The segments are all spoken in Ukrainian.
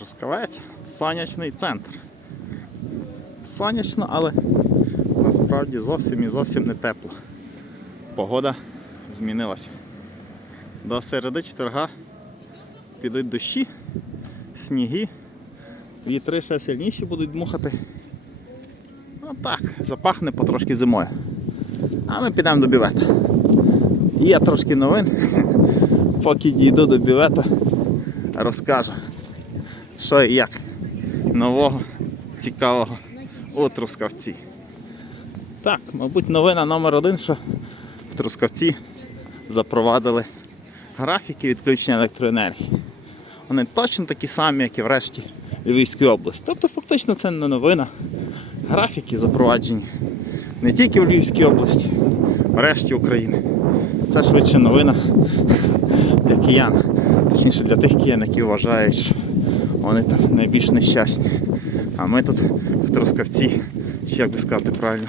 Трускавець сонячний центр. Сонячно, але насправді зовсім і зовсім не тепло. Погода змінилася. До середи четверга підуть дощі, сніги, вітри ще сильніші будуть дмухати. Ну так, запахне потрошки зимою. А ми підемо до бівета. Є трошки новин. Поки дійду до бівета, розкажу, що і як нового, цікавого у Трускавці. Так, мабуть, новина номер один, що в Трускавці запровадили графіки відключення електроенергії. Вони точно такі самі, як і в решті Львівської області. Тобто фактично це не новина. Графіки запроваджені не тільки в Львівській області, в решті України. Це швидше новина для киян. Точніше для тих киян, які вважають, що вони там найбільш нещасні. А ми тут в Трускавці, як би сказати правильно,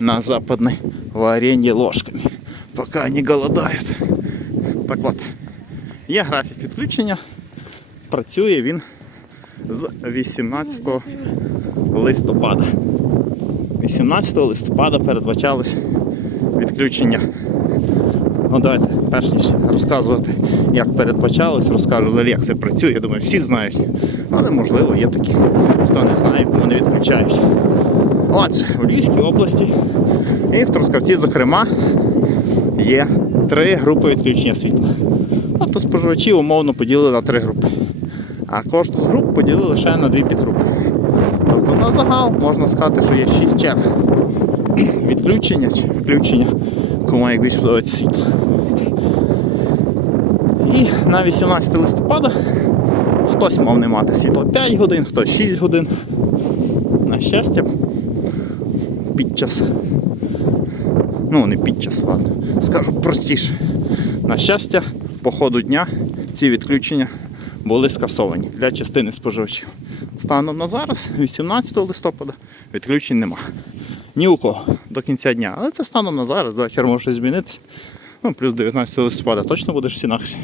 на западной варенье ложками, пока они голодають. Так от, є графік відключення. Працює він з 18 листопада. 18 листопада передбачалось відключення. Ну давайте, перш ніж розказувати, як передбачалось, розкажу взагалі, як це працює. Я думаю, всі знають. Але можливо є такі, хто не знає, кому не відключають. Отже, у Львівській області і в Трускавці, зокрема, є три групи відключення світла. Тобто споживачі умовно поділили на три групи. А кожну з груп поділили лише на дві підгрупи. Тобто на загал можна сказати, що є шість черг відключення чи включення, кому як подобається світло. І на 18 листопада хтось мав не мати світло 5 годин, хтось 6 годин. На щастя, під час. Ну, не під час, ладно, скажу простіше. На щастя, по ходу дня ці відключення були скасовані для частини споживачів. Станом на зараз, 18 листопада, відключень нема. Ні у кого до кінця дня. Але це станом на зараз, до вечора може змінитися. Ну, плюс 19 листопада точно буде щось інакше.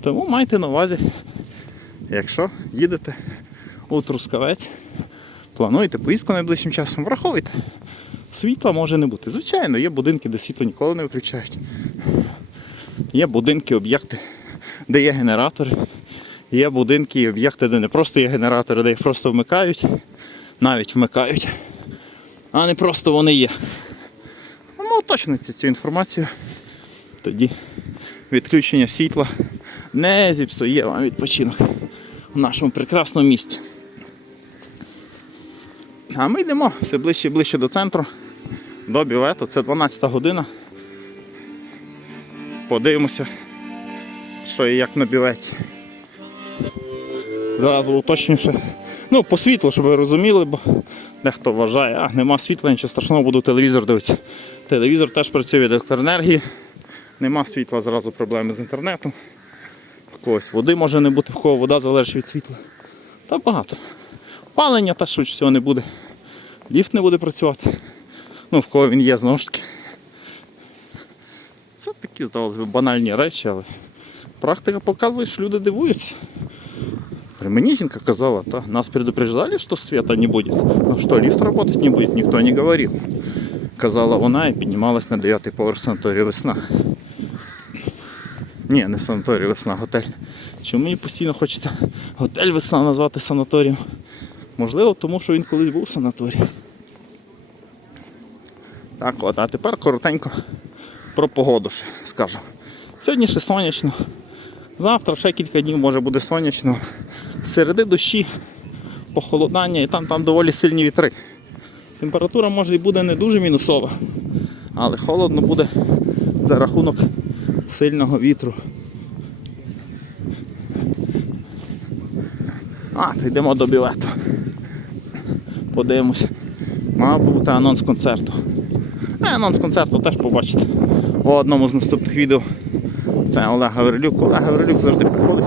Тому майте на увазі, якщо їдете у Трускавець, плануєте поїздку найближчим часом, враховуйте. Світла може не бути. Звичайно, є будинки, де світло ніколи не виключають. Є будинки, об'єкти, де є генератори. Є будинки і об'єкти, де не просто є генератори, де їх просто вмикають, навіть вмикають, а не просто вони є. Ну, уточните цю інформацію. Тоді відключення світла не зіпсує вам відпочинок у нашому прекрасному місті. А ми йдемо все ближче і ближче до центру, до бювету. Це 12 година. Подивимося, що і як на бюветі. Зразу уточніше. Ну, по світлу, щоб ви розуміли, бо дехто вважає, а нема світла, нічого страшного, буду телевізор дивитися. Телевізор теж працює від електроенергії. Нема світла, зразу проблеми з інтернетом. В когось води може не бути, в кого вода залежить від світла. Та багато. Палення теж швидше всього не буде. Ліфт не буде працювати. Ну, в кого він є знову ж таки. Це такі, здавалося б, банальні речі, але практика показує, що люди дивуються. Мені жінка казала, та, нас предупреждали, что света не будет. Ну что, лифт работать не будет, никто не говорил. Казала вона і піднімалась на 9 поверх санаторію весна. Ні, не санаторій весна, готель. Чому мені постійно хочеться готель весна назвати санаторієм? Можливо, тому що він колись був санаторій. Так от, а тепер коротенько про погоду ще скажу. Сьогодні ще сонячно. Завтра ще кілька днів може буде сонячно. Середи дощі, похолодання і там, там доволі сильні вітри. Температура може і буде не дуже мінусова, але холодно буде за рахунок сильного вітру. А, то йдемо до білету. Подивимося. Мав бути анонс концерту. А анонс концерту теж побачите у одному з наступних відео. Це Олег Гаврилюк. Олег Гаврилюк завжди приходить.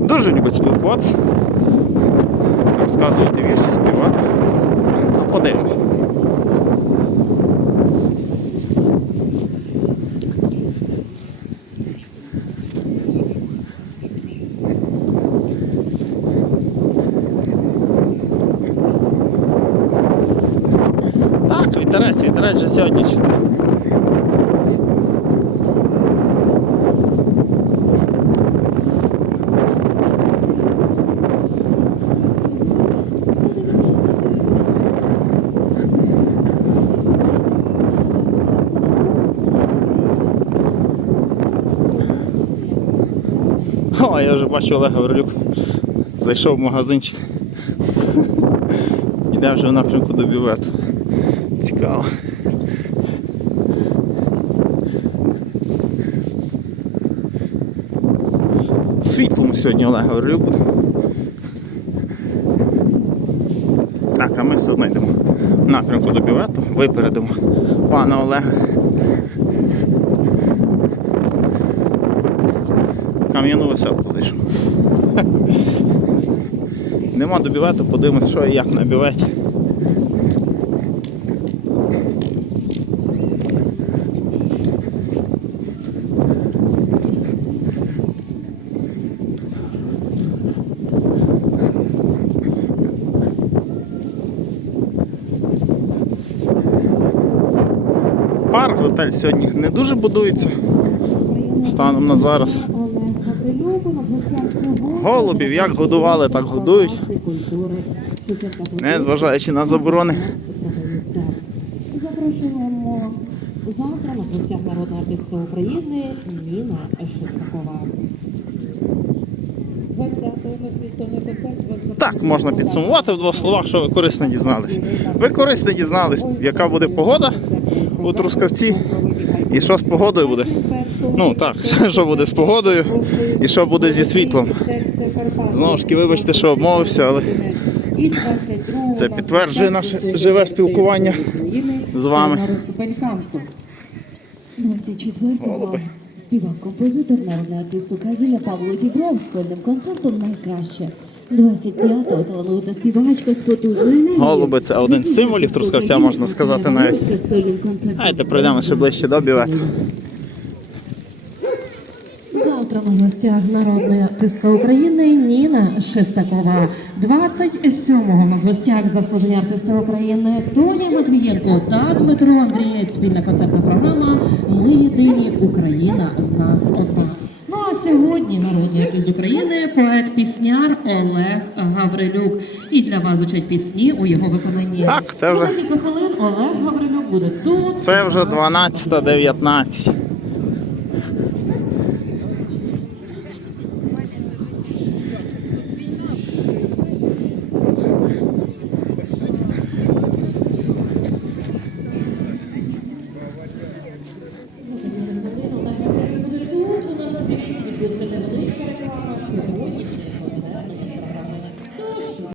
Дуже любить спілкуватися, розказувати вірші, співати. Ну, Подивимося. Так, вітерець, вітерець вже сьогодні. О, я вже бачу Олега Гаврилюк. Зайшов в магазинчик. Іде вже в напрямку до бювету. Цікаво. Світлому сьогодні Олег Гаврилюк буде. Так, а ми все одно йдемо в напрямку до бювету, випередимо пана Олега. Кам'яну висадку зайшов. Нема до подивимось, що і як на бюветі. Парк, готель сьогодні не дуже будується. Станом на зараз. Голубів як годували, так годують. Не зважаючи на заборони. Запрошуємо завтра на гостях народного артистка України Ніна Шестакова. 20-го світовий концерт вас Так, можна підсумувати в двох словах, що ви корисно дізнались. Ви корисно дізнались, яка буде погода у Трускавці і що з погодою буде. Ну так, що буде з погодою і що буде зі світлом. Знову ж таки, вибачте, що обмовився, але це підтверджує наше живе спілкування з вами. 24-го співак, композитор, народний артист України Павло Дібров з сольним концертом найкраще. 25-го талановита співачка з потужною енергією. Голуби – це один з символів Трускавця, можна сказати, навіть. Валерська сольним концертом. Давайте пройдемо ще ближче до бювету. На гостях народної артистка України Ніна Шестакова. 27-го на гостях заслуження артиста України Тоня Матвієнко та Дмитро Андрієць. Спільна концертна програма Ми єдині Україна в нас одна. Ну а сьогодні народний артист України, поет-пісняр Олег Гаврилюк. І для вас звучать пісні у його виконанні. Так, це вже- кілька хвилин Олег Гаврилюк буде тут. Це вже 12.19.